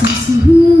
Mm-hmm.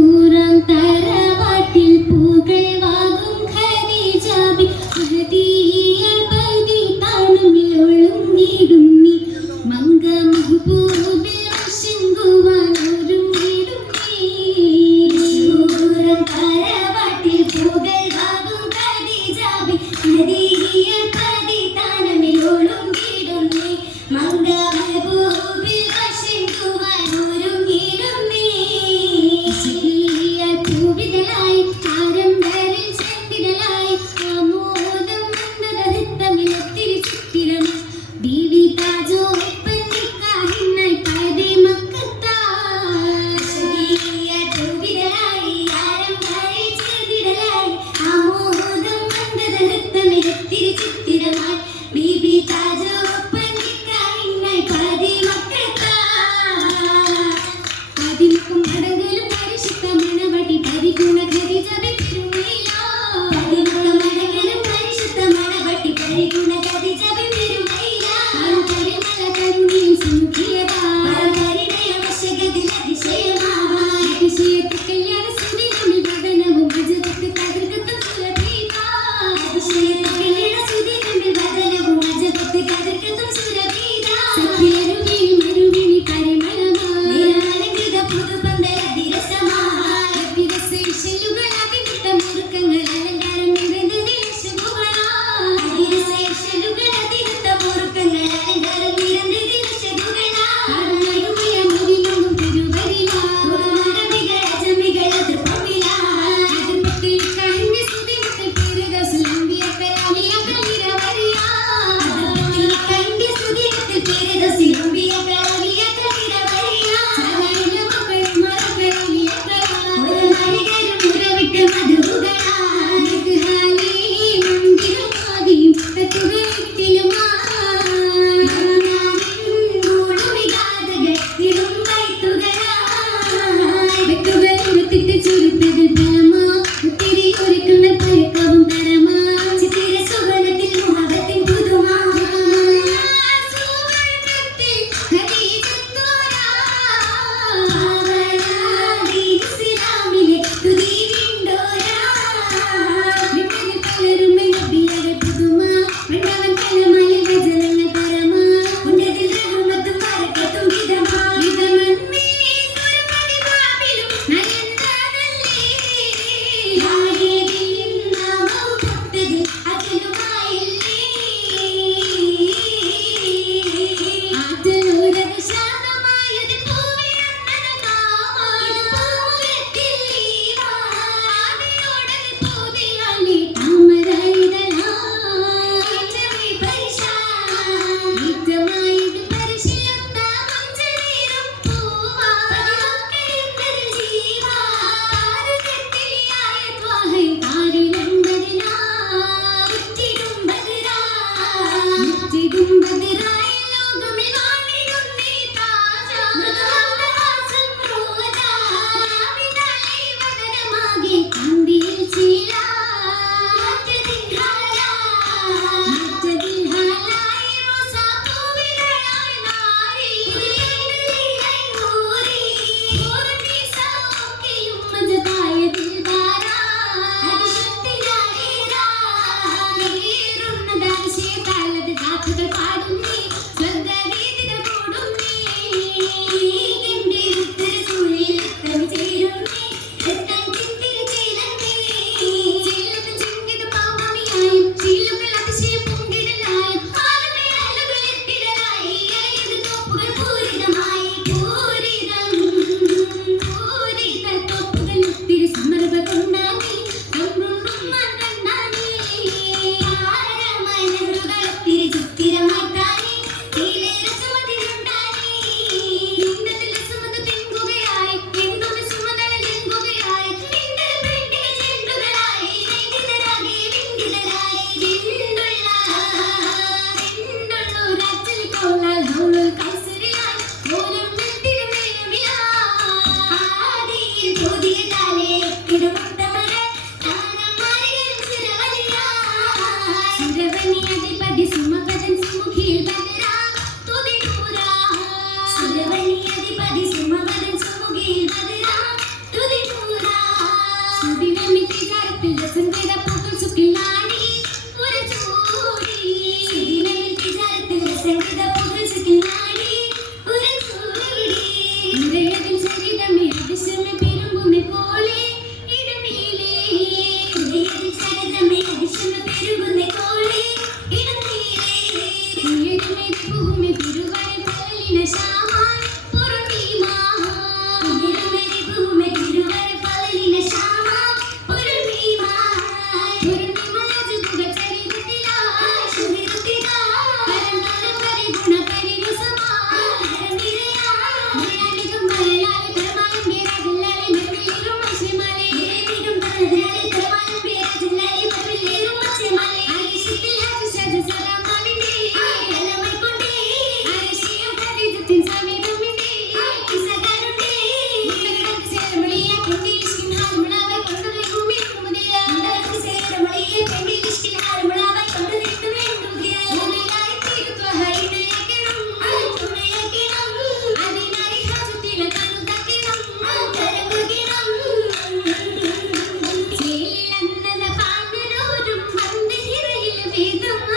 വന്ദഹിരയിൽ